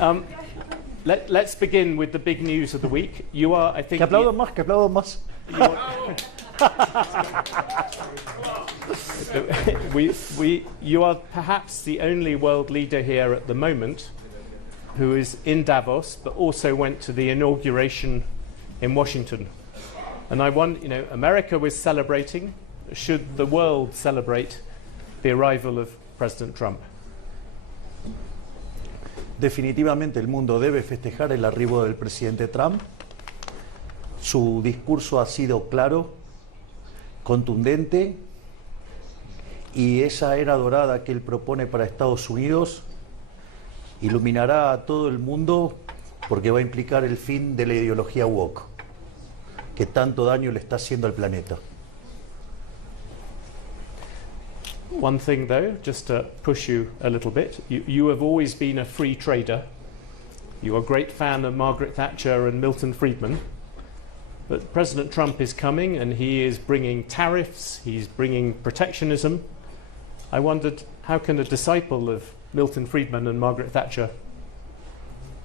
Um, let's begin with the big news of the week. You are, I think... Que aplaudan más, que aplaudan más. You are perhaps the only world leader here at the moment who is in Davos, but also went to the inauguration in Washington. And I wonder, you know, America was celebrating. Should the world celebrate the arrival of President Trump? Definitivamente el mundo debe festejar el arribo del presidente Trump. Su discurso ha sido claro, contundente, y esa era dorada que él propone para Estados Unidos iluminará a todo el mundo porque va a implicar el fin de la ideología woke, que tanto daño le está haciendo al planeta. One thing though, just to push you a little bit, you have always been a free trader. You're a great fan of Margaret Thatcher and Milton Friedman. But President Trump is coming and he is bringing tariffs, he's bringing protectionism. I wondered, how can a disciple of Milton Friedman and Margaret Thatcher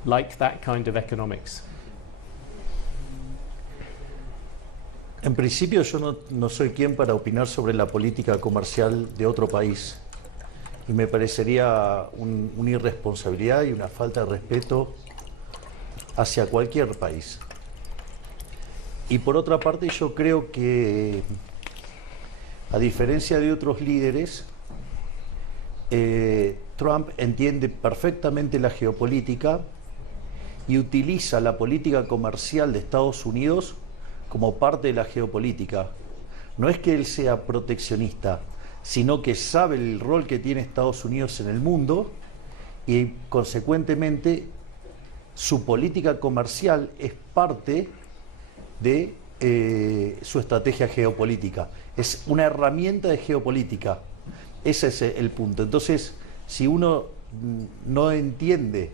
like that kind of economics? En principio yo no soy quien para opinar sobre la política comercial de otro país y me parecería una irresponsabilidad y una falta de respeto hacia cualquier país. Y por otra parte yo creo que, a diferencia de otros líderes, Trump entiende perfectamente la geopolítica y utiliza la política comercial de Estados Unidos como parte de la geopolítica. No es que él sea proteccionista, sino que sabe el rol que tiene Estados Unidos en el mundo y consecuentemente su política comercial es parte de su estrategia geopolítica. Es una herramienta de geopolítica. Ese es el punto. Entonces, si uno no entiende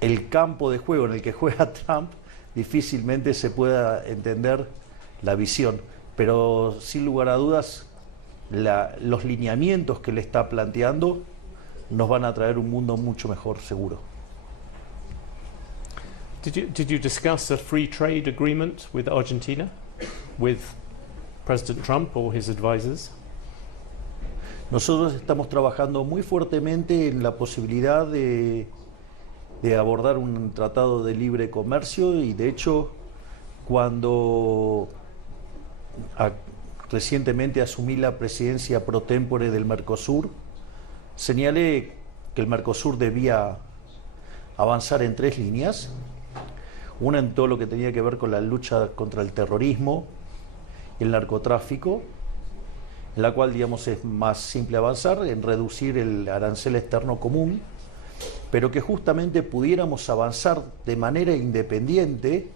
el campo de juego en el que juega Trump, difícilmente se pueda entender la visión, pero sin lugar a dudas los lineamientos que le está planteando nos van a traer un mundo mucho mejor, seguro. Did you discuss a free trade agreement with Argentina, with President Trump or his advisors? Nosotros estamos trabajando muy fuertemente en la posibilidad de abordar un tratado de libre comercio y de hecho cuando recientemente asumí la presidencia pro tempore del Mercosur, señalé que el Mercosur debía avanzar en 3 líneas. Una en todo lo que tenía que ver con la lucha contra el terrorismo y el narcotráfico, en la cual, digamos, es más simple avanzar en reducir el arancel externo común, pero que justamente pudiéramos avanzar de manera independiente,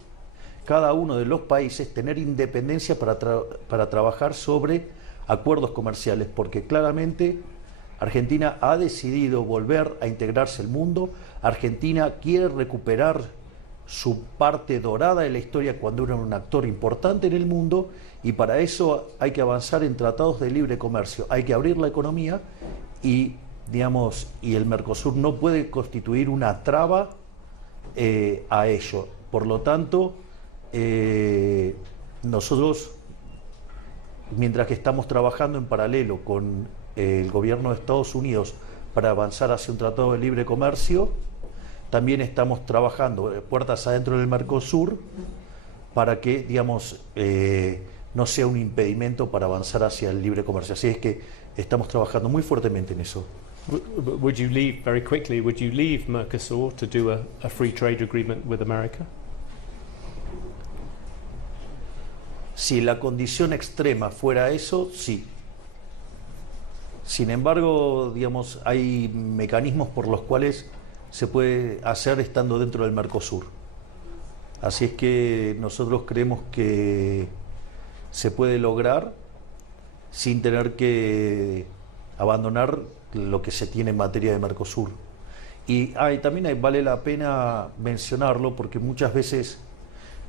cada uno de los países tener independencia para trabajar sobre acuerdos comerciales, porque claramente Argentina ha decidido volver a integrarse al mundo. Argentina quiere recuperar su parte dorada de la historia cuando era un actor importante en el mundo, y para eso hay que avanzar en tratados de libre comercio, hay que abrir la economía y, digamos, y el Mercosur no puede constituir una traba a ello. Por lo tanto, nosotros, mientras que estamos trabajando en paralelo con el gobierno de Estados Unidos para avanzar hacia un tratado de libre comercio, también estamos trabajando puertas adentro del Mercosur para que, digamos, no sea un impedimento para avanzar hacia el libre comercio. Así es que estamos trabajando muy fuertemente en eso. Would you leave, very quickly, would you leave Mercosur to do a free trade agreement with America? Si la condición extrema fuera eso, sí. Sin embargo, digamos, hay mecanismos por los cuales se puede hacer estando dentro del Mercosur. Así es que nosotros creemos que se puede lograr sin tener que abandonar lo que se tiene en materia de Mercosur. Y también vale la pena mencionarlo porque muchas veces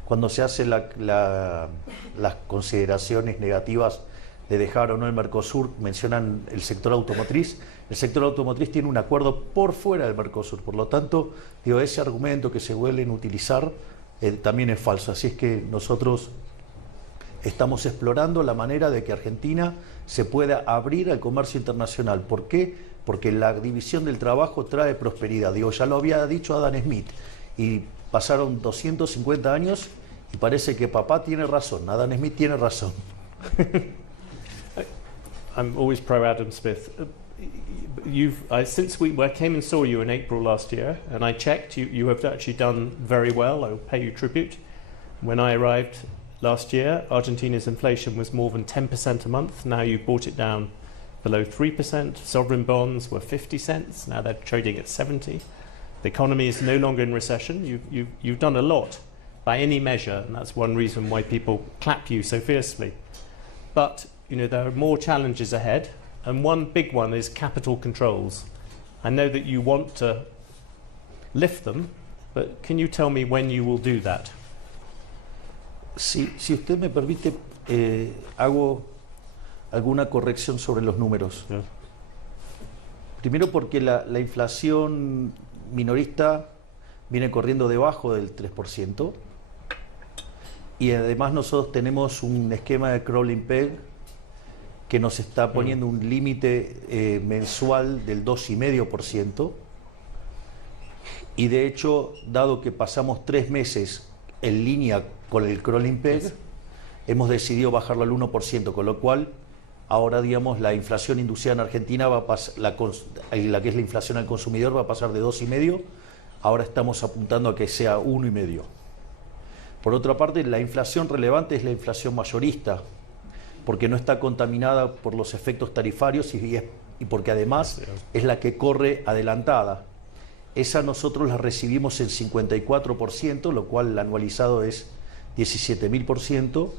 cuando se hacen las consideraciones negativas de dejar o no el Mercosur, mencionan el sector automotriz. El sector automotriz tiene un acuerdo por fuera del Mercosur, por lo tanto, digo, ese argumento que se vuelven a utilizar también es falso. Así es que nosotros estamos explorando la manera de que Argentina se pueda abrir al comercio internacional. ¿Por qué? Porque la división del trabajo trae prosperidad. Digo, ya lo había dicho Adam Smith, y pasaron 250 años y parece que papá tiene razón, Adam Smith tiene razón. I'm always pro Adam Smith. Since I came and saw you in April last year, and I checked, you have actually done very well. I will pay you tribute. When I arrived last year, Argentina's inflation was more than 10% a month. Now you've brought it down below 3%. Sovereign bonds were 50 cents. Now they're trading at 70. The economy is no longer in recession. You've done a lot by any measure, and that's one reason why people clap you so fiercely. But there are more challenges ahead, and one big one is capital controls. I know that you want to lift them, but can you tell me when you will do that? Si usted me permite, hago alguna corrección sobre los números. Yeah. Primero porque la inflación minorista viene corriendo debajo del 3%, y además nosotros tenemos un esquema de crawling peg que nos está poniendo un límite mensual del 2,5%, y de hecho, dado que pasamos 3 meses en línea con el crawling peg, hemos decidido bajarlo al 1%, con lo cual ahora, digamos, la inflación inducida en Argentina va a pasar, la que es la inflación al consumidor, va a pasar de 2,5%, ahora estamos apuntando a que sea 1,5%. Por otra parte, la inflación relevante es la inflación mayorista, porque no está contaminada por los efectos tarifarios y porque además es la que corre adelantada. Esa nosotros la recibimos en 54%, lo cual el anualizado es 17.000%,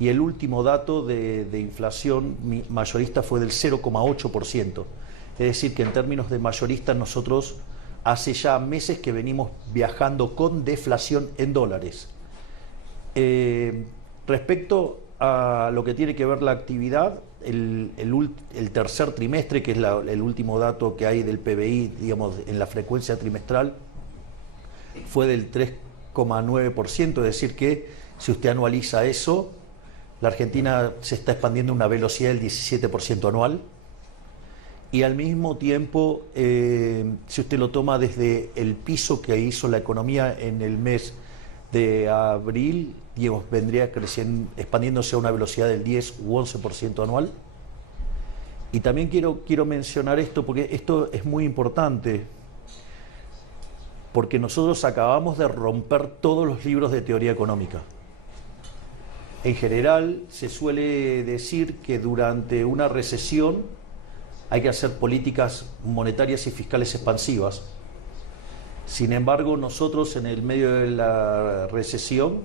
y el último dato de inflación mayorista fue del 0,8%. Es decir, que en términos de mayorista nosotros hace ya meses que venimos viajando con deflación en dólares. Respecto a lo que tiene que ver la actividad, el tercer trimestre, que es el último dato que hay del PBI, digamos, en la frecuencia trimestral, fue del 3,9%, es decir que si usted anualiza eso, la Argentina se está expandiendo a una velocidad del 17% anual, y al mismo tiempo, si usted lo toma desde el piso que hizo la economía en el mes de abril, digamos, vendría expandiéndose a una velocidad del 10 u 11% anual. Y también quiero mencionar esto, porque esto es muy importante, porque nosotros acabamos de romper todos los libros de teoría económica. En general, se suele decir que durante una recesión hay que hacer políticas monetarias y fiscales expansivas. Sin embargo, nosotros en el medio de la recesión,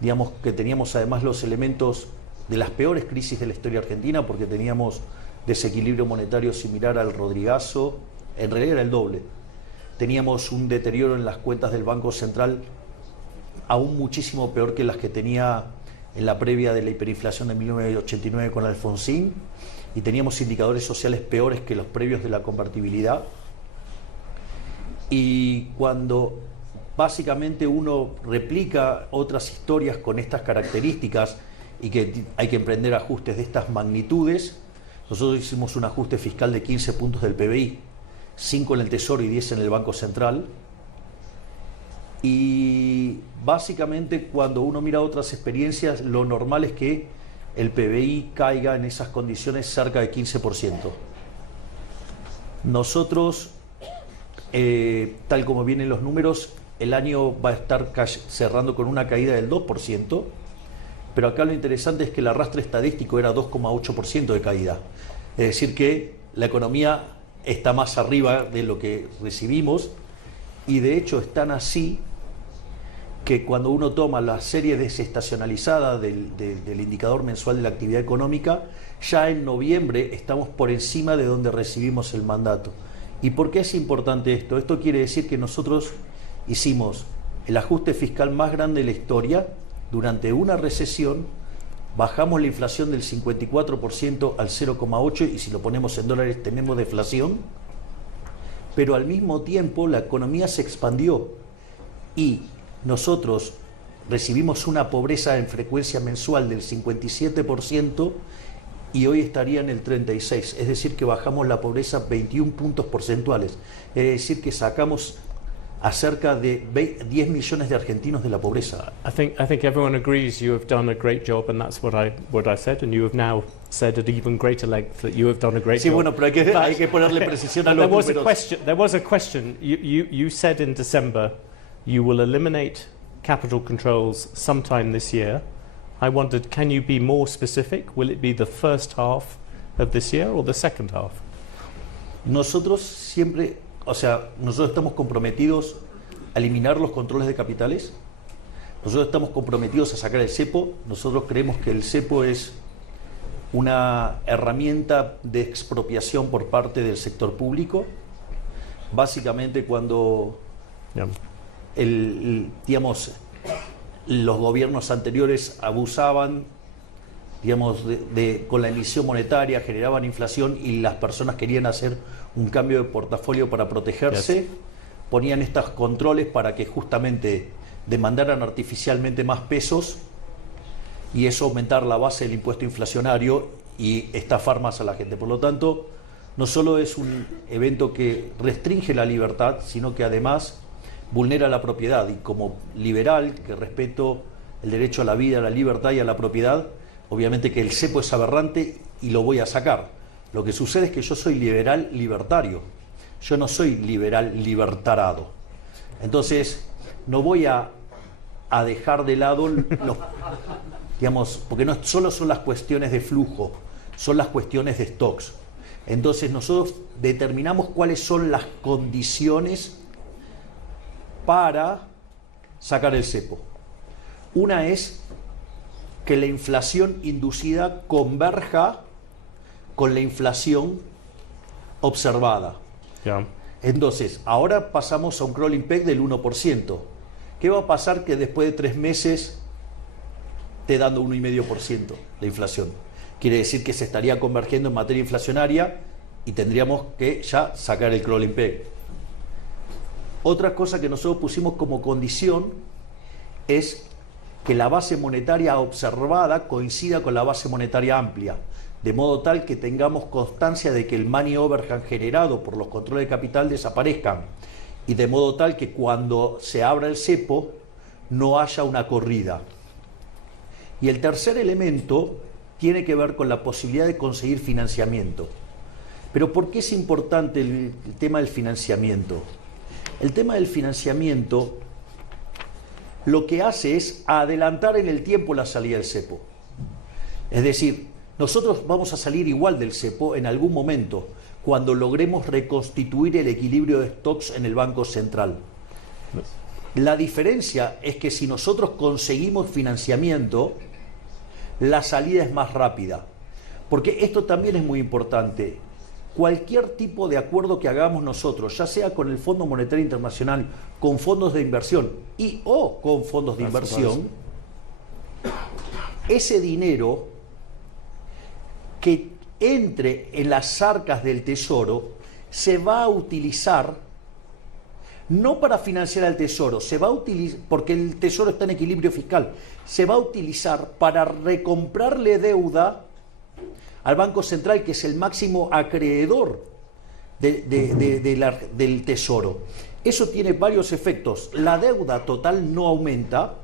digamos que teníamos además los elementos de las peores crisis de la historia argentina, porque teníamos desequilibrio monetario similar al Rodrigazo, en realidad era el doble. Teníamos un deterioro en las cuentas del Banco Central aún muchísimo peor que las que tenía en la previa de la hiperinflación de 1989 con Alfonsín, y teníamos indicadores sociales peores que los previos de la convertibilidad. Y cuando básicamente uno replica otras historias con estas características y que hay que emprender ajustes de estas magnitudes, nosotros hicimos un ajuste fiscal de 15 puntos del PBI, 5 en el Tesoro y 10 en el Banco Central. Y básicamente cuando uno mira otras experiencias, lo normal es que el PBI caiga en esas condiciones cerca de 15%. Nosotros, tal como vienen los números, el año va a estar cerrando con una caída del 2%, pero acá lo interesante es que el arrastre estadístico era 2,8% de caída. Es decir que la economía está más arriba de lo que recibimos, y de hecho es tan así que cuando uno toma la serie desestacionalizada del indicador mensual de la actividad económica, ya en noviembre estamos por encima de donde recibimos el mandato. ¿Y por qué es importante esto? Esto quiere decir que nosotros hicimos el ajuste fiscal más grande de la historia durante una recesión, bajamos la inflación del 54% al 0,8% y si lo ponemos en dólares tenemos deflación, pero al mismo tiempo la economía se expandió y nosotros recibimos una pobreza en frecuencia mensual del 57% y hoy estaría en el 36%, es decir que bajamos la pobreza 21 puntos porcentuales, es decir que sacamos a cerca de 10 millones de argentinos de la pobreza. I think everyone agrees you have done a great job, and that's what I said, and you have now said at even greater length that you have done a great Sí, job. bueno, pero hay que ponerle precisión a But los there was a números. question. You said in December you will eliminate capital controls sometime this year. I wondered, can you be more specific? Will it be the first half of this year or the second half? Nosotros siempre, o sea, nosotros estamos comprometidos a eliminar los controles de capitales, nosotros estamos comprometidos a sacar el cepo, nosotros creemos que el cepo es una herramienta de expropiación por parte del sector público, básicamente cuando Yeah. digamos, los gobiernos anteriores abusaban, digamos, con la emisión monetaria, generaban inflación y las personas querían hacer un cambio de portafolio para protegerse, Yes. ponían estos controles para que justamente demandaran artificialmente más pesos y eso aumentar la base del impuesto inflacionario y estafar más a la gente. Por lo tanto, no solo es un evento que restringe la libertad, sino que además vulnera la propiedad, y como liberal que respeto el derecho a la vida, a la libertad y a la propiedad, obviamente que el cepo es aberrante y lo voy a sacar. Lo que sucede es que yo soy liberal libertario, yo no soy liberal libertarado. Entonces no voy a dejar de lado los, digamos, porque no solo son las cuestiones de flujo, son las cuestiones de stocks. Entonces nosotros determinamos cuáles son las condiciones para sacar el cepo. Una es que la inflación inducida converja con la inflación observada. Yeah. Entonces, ahora pasamos a un crawling peg del 1%. ¿Qué va a pasar que después de 3 meses esté dando 1,5% de inflación? Quiere decir que se estaría convergiendo en materia inflacionaria y tendríamos que ya sacar el crawling peg. Otra cosa que nosotros pusimos como condición es que la base monetaria observada coincida con la base monetaria amplia, de modo tal que tengamos constancia de que el money overhang generado por los controles de capital desaparezcan y de modo tal que cuando se abra el cepo no haya una corrida. Y el tercer elemento tiene que ver con la posibilidad de conseguir financiamiento. Pero ¿por qué es importante el tema del financiamiento? El tema del financiamiento lo que hace es adelantar en el tiempo la salida del cepo. Es decir, nosotros vamos a salir igual del cepo en algún momento, cuando logremos reconstituir el equilibrio de stocks en el Banco Central. La diferencia es que si nosotros conseguimos financiamiento, la salida es más rápida. Porque esto también es muy importante. Cualquier tipo de acuerdo que hagamos nosotros, ya sea con el Fondo Monetario Internacional, con fondos de inversión o con fondos de inversión, ese dinero que entre en las arcas del Tesoro se va a utilizar no para financiar al Tesoro, se va a utilizar, porque el Tesoro está en equilibrio fiscal, se va a utilizar para recomprarle deuda al Banco Central, que es el máximo acreedor del Tesoro. Eso tiene varios efectos. La deuda total no aumenta,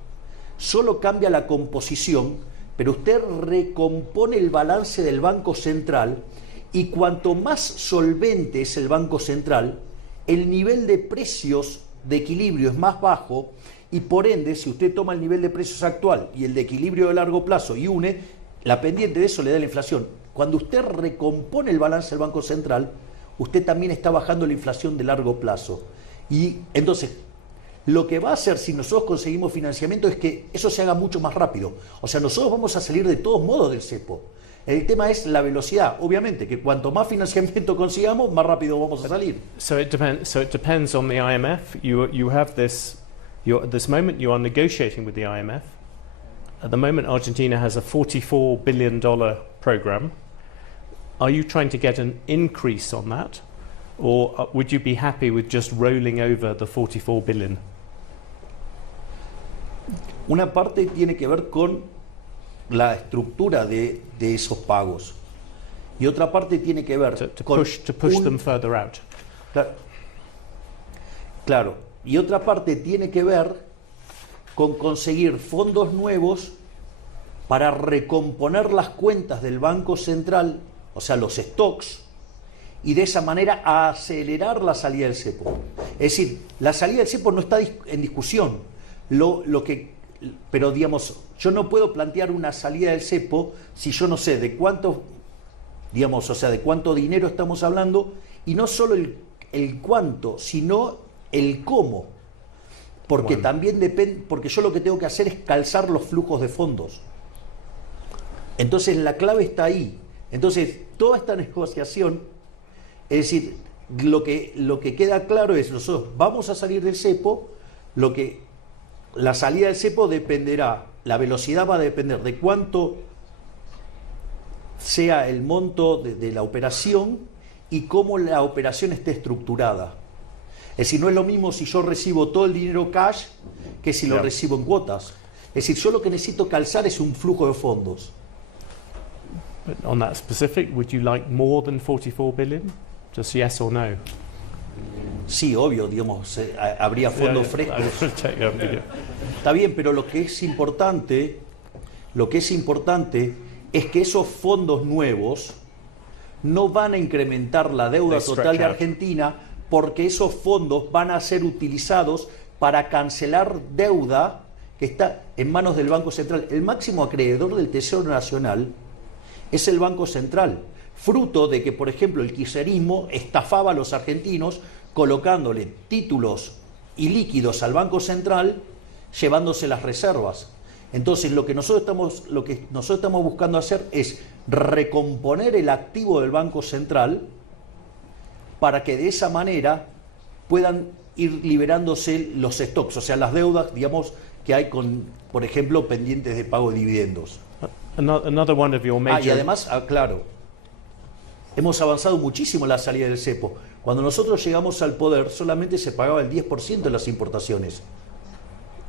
solo cambia la composición, pero usted recompone el balance del Banco Central y cuanto más solvente es el Banco Central, el nivel de precios de equilibrio es más bajo y por ende, si usted toma el nivel de precios actual y el de equilibrio de largo plazo y une, la pendiente de eso le da la inflación. Cuando usted recompone el balance del Banco Central, usted también está bajando la inflación de largo plazo. Y entonces, lo que va a hacer si nosotros conseguimos financiamiento es que eso se haga mucho más rápido. O sea, nosotros vamos a salir de todos modos del cepo. El tema es la velocidad. Obviamente que cuanto más financiamiento consigamos, más rápido vamos a salir. So it depends on the IMF. You have this. At this moment, you are negotiating with the IMF. At the moment, Argentina has a $44 billion program. Are you trying to get an increase on that? Or would you be happy with just rolling over the 44 billion? Una parte tiene que ver con la estructura de esos pagos. Y otra parte tiene que ver To con push them further out. Claro. Y otra parte tiene que ver con conseguir fondos nuevos para recomponer las cuentas del Banco Central, o sea, los stocks, y de esa manera acelerar la salida del cepo. Es decir, la salida del cepo no está en discusión. Pero digamos, yo no puedo plantear una salida del cepo si yo no sé de cuánto, digamos, o sea, de cuánto dinero estamos hablando, y no solo el cuánto, sino el cómo. Porque también depende, porque yo lo que tengo que hacer es calzar los flujos de fondos. Entonces la clave está ahí. Entonces, toda esta negociación, es decir, lo que queda claro es, nosotros vamos a salir del cepo, la salida del cepo dependerá, la velocidad va a depender de cuánto sea el monto de la operación y cómo la operación esté estructurada. Es decir, no es lo mismo si yo recibo todo el dinero cash que si lo recibo en cuotas. Es decir, yo lo que necesito calzar es un flujo de fondos. But on that specific, would you like more than 44 billion? Just yes or no? Sí, obvio, digamos, habría fondos frescos. Está bien, pero lo que es importante es que esos fondos nuevos no van a incrementar la deuda total de Argentina, porque esos fondos van a ser utilizados para cancelar deuda que está en manos del Banco Central. El máximo acreedor del Tesoro Nacional es el Banco Central, fruto de que, por ejemplo, el kirchnerismo estafaba a los argentinos colocándole títulos y líquidos al Banco Central, llevándose las reservas. Entonces, lo que nosotros estamos buscando hacer es recomponer el activo del Banco Central para que de esa manera puedan ir liberándose los stocks, o sea, las deudas, digamos, que hay con, por ejemplo, pendientes de pago de dividendos. Another one of your major... y además, claro, hemos avanzado muchísimo en la salida del cepo. Cuando nosotros llegamos al poder, solamente se pagaba el 10% de las importaciones.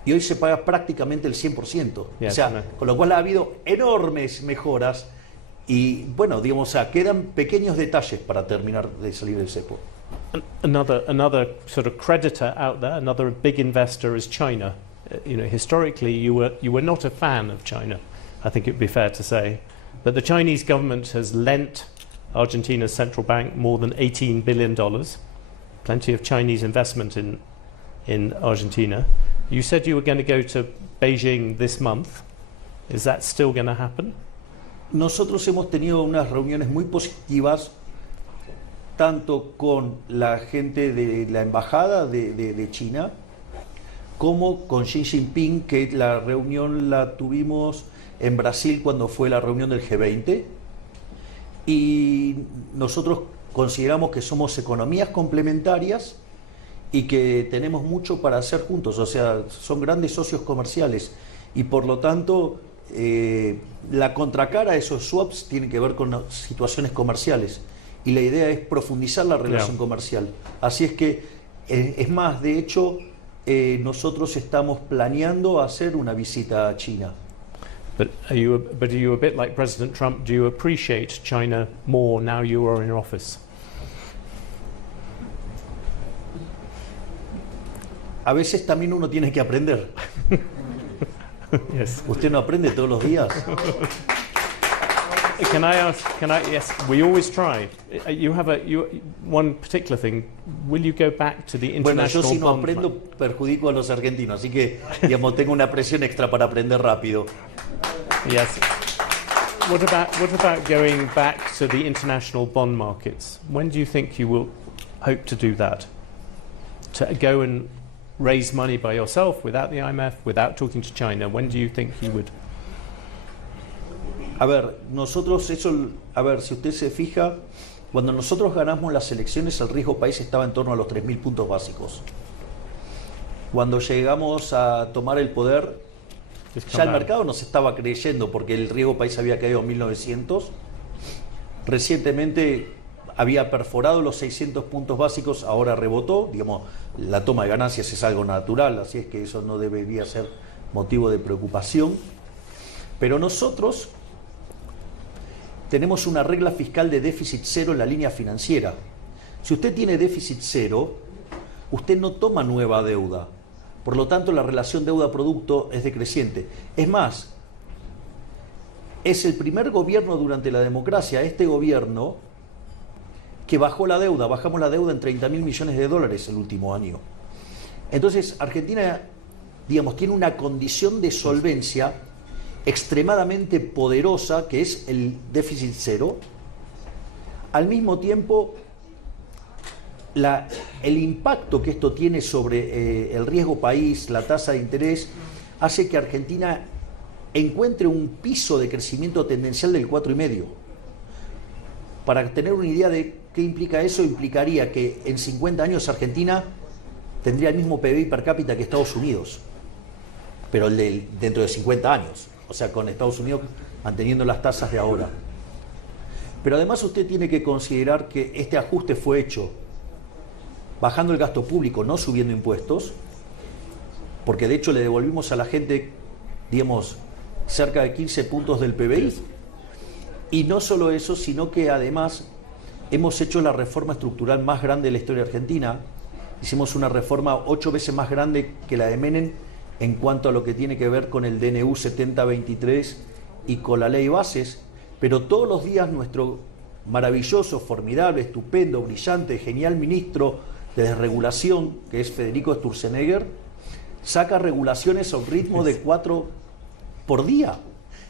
Y hoy se paga prácticamente el 100%. Yes, o sea, no. Con lo cual ha habido enormes mejoras y, bueno, digamos, o sea, quedan pequeños detalles para terminar de salir del cepo. Another sort of creditor out there, another big investor is China. Historically, you were not a fan of China, I think it would be fair to say. But the Chinese government has lent Argentina's central bank more than $18 billion. Plenty of Chinese investment in Argentina. You said you were going to go to Beijing this month. Is that still going to happen? Nosotros hemos tenido unas reuniones muy positivas, tanto con la gente de la embajada de China, como con Xi Jinping, que la reunión la tuvimos en Brasil cuando fue la reunión del G20. Y nosotros consideramos que somos economías complementarias y que tenemos mucho para hacer juntos, o sea, son grandes socios comerciales y por lo tanto la contracara a esos swaps tiene que ver con situaciones comerciales y la idea es profundizar la relación comercial. Así es que, es más, de hecho, nosotros estamos planeando hacer una visita a China. But are you a bit like President Trump? Do you appreciate China more now you are in office? A veces también uno tiene que aprender. Yes. ¿Usted no aprende todos los días? Yes, we always try. You have one particular thing. Will you go back to the Bueno, yo international si no bond aprendo perjudico a los argentinos, así que, digamos, tengo una presión extra para aprender rápido. Yes. What about going back to the international bond markets? When do you think you will hope to do that? To go and raise money by yourself without the IMF, without talking to China? When do you think you would? A ver, si usted se fija, cuando nosotros ganamos las elecciones, el riesgo país estaba en torno a los 3.000 puntos básicos. Cuando llegamos a tomar el poder, Just Ya come el down. mercado nos estaba creyendo porque el riesgo país había caído en 1900. Recientemente había perforado los 600 puntos básicos, ahora rebotó. Digamos, la toma de ganancias es algo natural, así es que eso no debería ser motivo de preocupación. Pero nosotros tenemos una regla fiscal de déficit cero en la línea financiera. Si usted tiene déficit cero, usted no toma nueva deuda. Por lo tanto, la relación deuda-producto es decreciente. Es más, es el primer gobierno durante la democracia, este gobierno, que bajó la deuda. Bajamos la deuda en 30.000 millones de dólares el último año. Entonces, Argentina, digamos, tiene una condición de solvencia extremadamente poderosa, que es el déficit cero. Al mismo tiempo, el impacto que esto tiene sobre el riesgo país, la tasa de interés, hace que Argentina encuentre un piso de crecimiento tendencial del 4,5. Para tener una idea de qué implica eso, implicaría que en 50 años Argentina tendría el mismo PBI per cápita que Estados Unidos, pero dentro de 50 años, o sea, con Estados Unidos manteniendo las tasas de ahora. Pero además usted tiene que considerar que este ajuste fue hecho bajando el gasto público, no subiendo impuestos, porque de hecho le devolvimos a la gente, digamos, cerca de 15 puntos del PBI. Y no solo eso, sino que además hemos hecho la reforma estructural más grande de la historia argentina. Hicimos una reforma 8 veces más grande que la de Menem en cuanto a lo que tiene que ver con el DNU 7023 y con la ley bases, pero todos los días nuestro maravilloso, formidable, estupendo, brillante, genial ministro de desregulación, que es Federico Sturzenegger, saca regulaciones a un ritmo de 4 por día.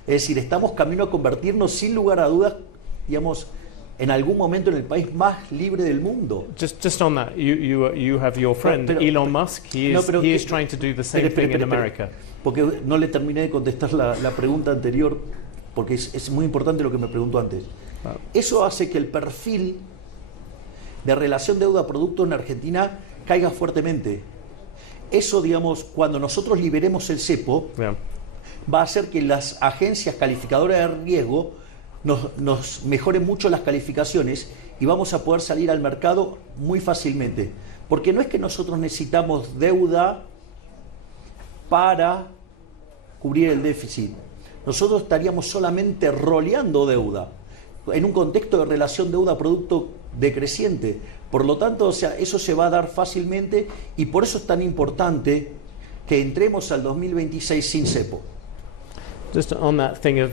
Es decir, estamos camino a convertirnos sin lugar a dudas, digamos, en algún momento en el país más libre del mundo. Just on that, you have your friend Elon Musk. He is trying to do the same thing in America. Porque no le terminé de contestar la pregunta anterior, porque es muy importante lo que me preguntó antes. Eso hace que el perfil de relación deuda-producto en Argentina caiga fuertemente. Eso, digamos, cuando nosotros liberemos el cepo, va a hacer que las agencias calificadoras de riesgo nos mejoren mucho las calificaciones y vamos a poder salir al mercado muy fácilmente. Porque no es que nosotros necesitamos deuda para cubrir el déficit. Nosotros estaríamos solamente roleando deuda en un contexto de relación deuda-producto decreciente. Por lo tanto, o sea, eso se va a dar fácilmente y por eso es tan importante que entremos al 2026 sin cepo. Just on that thing of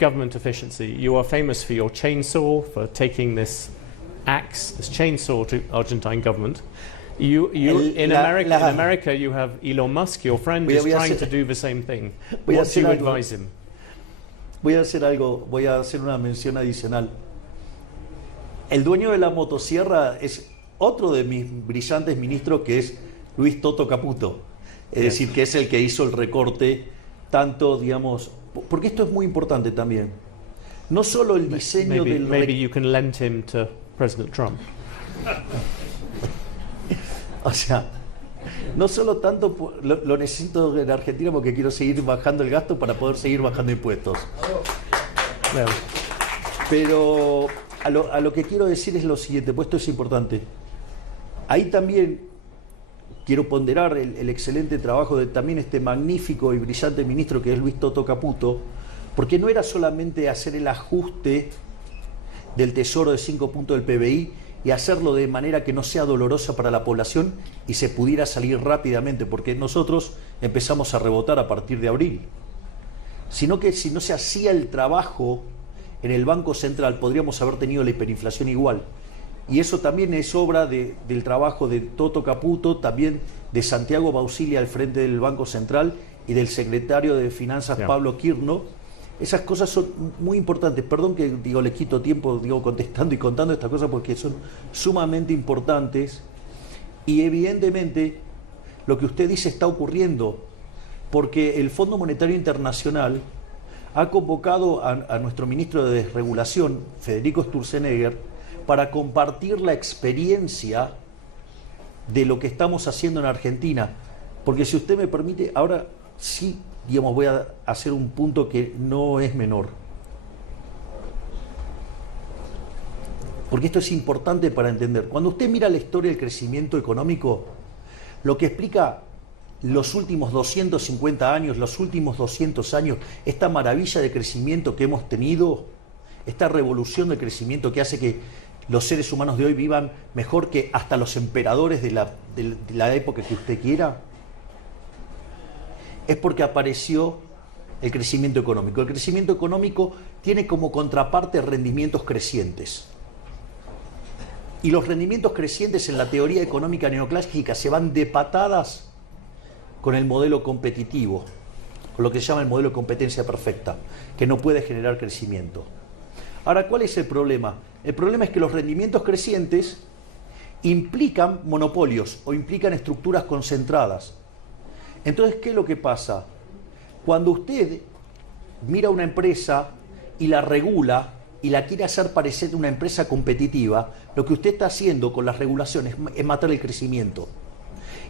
government efficiency, you are famous for your chainsaw, for taking this axe, this chainsaw to Argentine government. In America, you have Elon Musk, your friend, is trying to do the same thing. What do you advise him? Voy a hacer una mención adicional. El dueño de la motosierra es otro de mis brillantes ministros, que es Luis Toto Caputo. Es decir, que es el que hizo el recorte, tanto, digamos, porque esto es muy importante también. No solo el diseño del... Maybe you can lend him to President Trump. O sea, no solo tanto lo necesito en Argentina porque quiero seguir bajando el gasto para poder seguir bajando impuestos. Pero a lo que quiero decir es lo siguiente, pues esto es importante. Ahí también quiero ponderar el excelente trabajo de también este magnífico y brillante ministro que es Luis Toto Caputo, porque no era solamente hacer el ajuste del tesoro de 5 puntos del PBI y hacerlo de manera que no sea dolorosa para la población y se pudiera salir rápidamente, porque nosotros empezamos a rebotar a partir de abril, sino que si no se hacía el trabajo en el Banco Central podríamos haber tenido la hiperinflación igual. Y eso también es obra del trabajo de Toto Caputo, también de Santiago Bausilia al frente del Banco Central y del secretario de Finanzas Pablo Quirno. Esas cosas son muy importantes. Perdón que le quito tiempo contestando y contando estas cosas porque son sumamente importantes. Y evidentemente lo que usted dice está ocurriendo porque el Fondo Monetario Internacional ha convocado a nuestro ministro de Desregulación, Federico Sturzenegger, para compartir la experiencia de lo que estamos haciendo en Argentina. Porque si usted me permite, ahora sí, digamos, voy a hacer un punto que no es menor. Porque esto es importante para entender. Cuando usted mira la historia del crecimiento económico, lo que explica los últimos 250 años, los últimos 200 años, esta maravilla de crecimiento que hemos tenido, esta revolución de crecimiento que hace que los seres humanos de hoy vivan mejor que hasta los emperadores de la época que usted quiera, es porque apareció el crecimiento económico. El crecimiento económico tiene como contraparte rendimientos crecientes. Y los rendimientos crecientes en la teoría económica neoclásica se van de patadas con el modelo competitivo, con lo que se llama el modelo de competencia perfecta, que no puede generar crecimiento. Ahora, ¿cuál es el problema? El problema es que los rendimientos crecientes implican monopolios o implican estructuras concentradas. Entonces, ¿qué es lo que pasa? Cuando usted mira una empresa y la regula y la quiere hacer parecer una empresa competitiva, lo que usted está haciendo con las regulaciones es matar el crecimiento.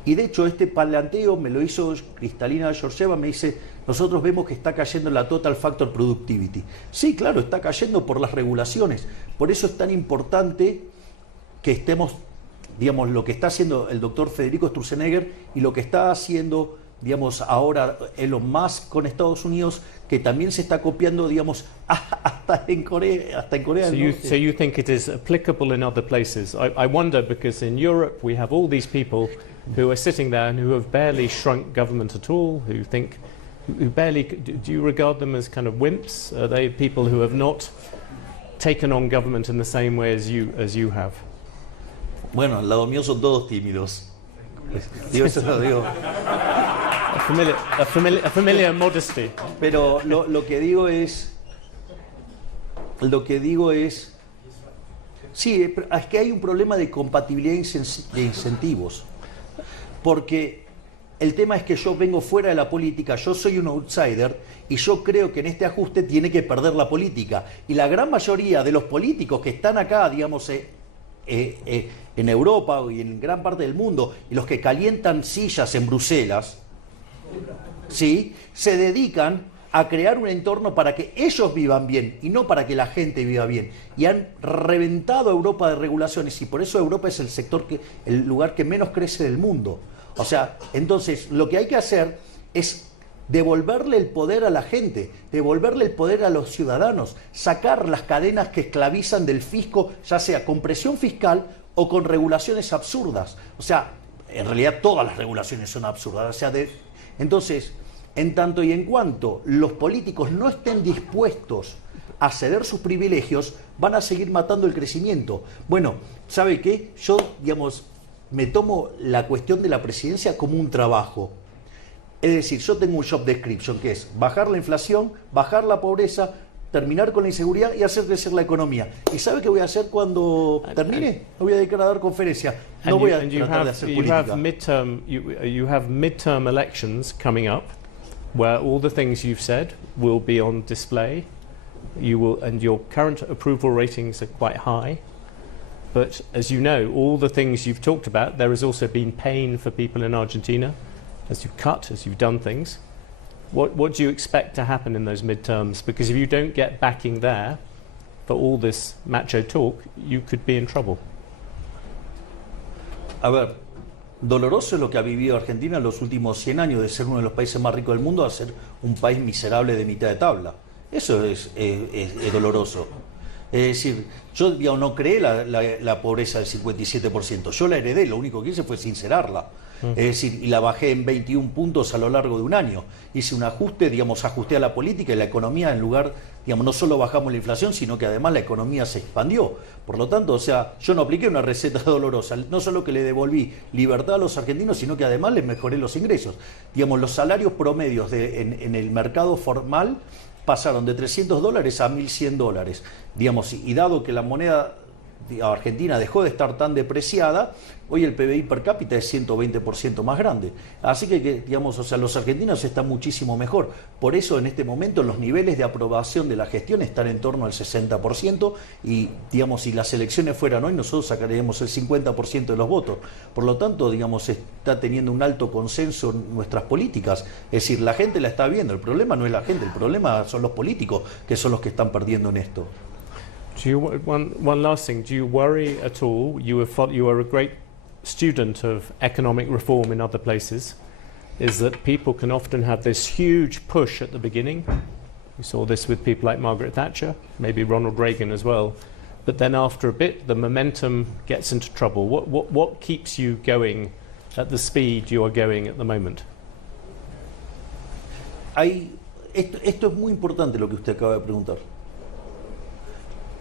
Y de hecho este planteo me lo hizo Kristalina Georgieva, me dice, nosotros vemos que está cayendo la Total Factor Productivity. Sí, claro, está cayendo por las regulaciones. Por eso es tan importante que estemos, digamos, lo que está haciendo el doctor Federico Sturzenegger y lo que está haciendo, digamos, ahora Elon Musk con Estados Unidos, que también se está copiando, digamos, hasta en Corea del Norte. So you think it is applicable in other places? I wonder, because in Europe we have all these people who are sitting there and who have barely shrunk government at all, who barely, do you regard them as kind of wimps? Are they people who have not taken on government in the same way as you have? Bueno, al lado mío son todos tímidos. Digo, eso lo digo. A familiar modesty. Pero lo que digo es, sí, es que hay un problema de compatibilidad de incentivos. Porque el tema es que yo vengo fuera de la política, yo soy un outsider y yo creo que en este ajuste tiene que perder la política. Y la gran mayoría de los políticos que están acá, digamos, en Europa y en gran parte del mundo, y los que calientan sillas en Bruselas, ¿sí?, se dedican a crear un entorno para que ellos vivan bien y no para que la gente viva bien. Y han reventado a Europa de regulaciones y por eso Europa es el lugar que menos crece del mundo. O sea, entonces lo que hay que hacer es devolverle el poder a la gente, devolverle el poder a los ciudadanos, sacar las cadenas que esclavizan del fisco, ya sea con presión fiscal o con regulaciones absurdas. O sea, en realidad todas las regulaciones son absurdas. O sea, entonces, en tanto y en cuanto los políticos no estén dispuestos a ceder sus privilegios, van a seguir matando el crecimiento. Bueno, ¿sabe qué? Yo, digamos, me tomo la cuestión de la presidencia como un trabajo. Es decir, yo tengo un job description que es bajar la inflación, bajar la pobreza, terminar con la inseguridad y hacer crecer la economía. ¿Y sabe qué voy a hacer cuando termine? Me voy a dedicar a dar conferencias. No voy a tratar de hacer política. You have midterm elections coming up, where all the things you've said will be on display. And your current approval ratings are quite high. But as you know, all the things you've talked about, there has also been pain for people in Argentina, as you've cut, as you've done things. What do you expect to happen in those midterms? Because if you don't get backing there for all this macho talk, you could be in trouble. A ver, doloroso es lo que ha vivido Argentina en los últimos 100 años, de ser uno de los países más ricos del mundo a ser un país miserable de mitad de tabla. Eso es doloroso. Es decir, yo, digamos, no creé la pobreza del 57%, yo la heredé, lo único que hice fue sincerarla. Es decir, y la bajé en 21 puntos a lo largo de un año. Hice un ajuste, digamos, ajusté a la política y la economía, en lugar, digamos, no solo bajamos la inflación, sino que además la economía se expandió. Por lo tanto, o sea, yo no apliqué una receta dolorosa, no solo que le devolví libertad a los argentinos, sino que además les mejoré los ingresos. Digamos, los salarios promedios en el mercado formal pasaron de $300 a $1.100, digamos, y dado que la moneda Argentina dejó de estar tan depreciada, hoy el PBI per cápita es 120% más grande. Así que, digamos, o sea, los argentinos están muchísimo mejor. Por eso en este momento los niveles de aprobación de la gestión están en torno al 60% y, digamos, si las elecciones fueran hoy, nosotros sacaríamos el 50% de los votos. Por lo tanto, digamos, está teniendo un alto consenso en nuestras políticas. Es decir, la gente la está viendo. El problema no es la gente, el problema son los políticos, que son los que están perdiendo en esto. One last thing, do you worry at all? You are a great student of economic reform in other places, is that people can often have this huge push at the beginning. We saw this with people like Margaret Thatcher, maybe Ronald Reagan as well. But then after a bit, the momentum gets into trouble. What keeps you going at the speed you are going at the moment? Esto es muy importante lo que usted acaba de preguntar.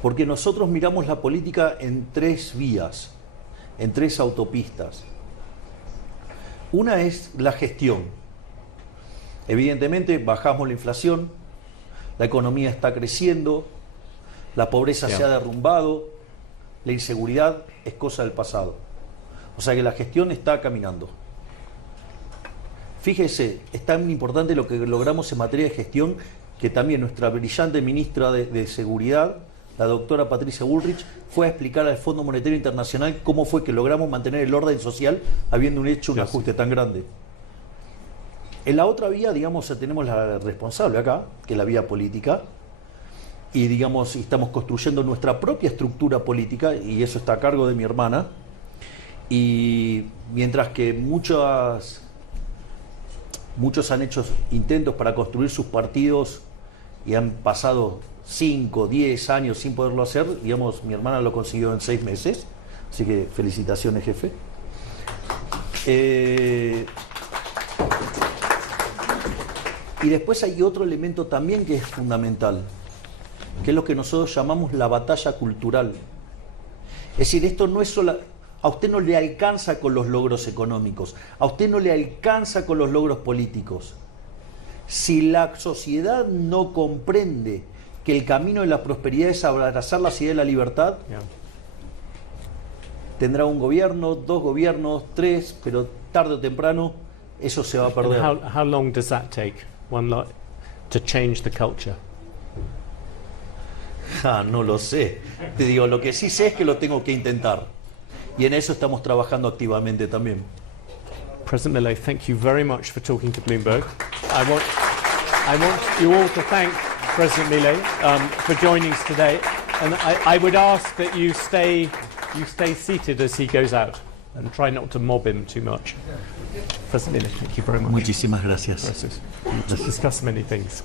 Porque nosotros miramos la política en tres vías, en tres autopistas. Una es la gestión. Evidentemente bajamos la inflación, la economía está creciendo, la pobreza se ha derrumbado, la inseguridad es cosa del pasado. O sea que la gestión está caminando. Fíjese, es tan importante lo que logramos en materia de gestión que también nuestra brillante ministra de Seguridad, la doctora Patricia Bullrich, fue a explicar al Fondo Monetario Internacional cómo fue que logramos mantener el orden social habiendo hecho un ajuste tan grande. En la otra vía, digamos, tenemos la responsable acá, que es la vía política, y digamos, estamos construyendo nuestra propia estructura política, y eso está a cargo de mi hermana, y mientras que muchos han hecho intentos para construir sus partidos y han pasado 5, 10 años sin poderlo hacer, digamos, mi hermana lo consiguió en 6 meses, así que felicitaciones, jefe. Y después hay otro elemento también que es fundamental, que es lo que nosotros llamamos la batalla cultural. Es decir, esto no es solo... A usted no le alcanza con los logros económicos, a usted no le alcanza con los logros políticos. Si la sociedad no comprende que el camino de la prosperidad es abrazar la idea de la libertad, tendrá un gobierno, 2 gobiernos, 3, pero tarde o temprano eso se va a perder. How long does that take, to change the culture? No lo sé. Te digo, lo que sí sé es que lo tengo que intentar. Y en eso estamos trabajando activamente también. President Milei, thank you very much for talking to Bloomberg. I want you all to thank President Milei for joining us today, and I would ask that you stay seated as he goes out and try not to mob him too much. President Milei, thank you very much. Muchísimas gracias. Let's discuss many things.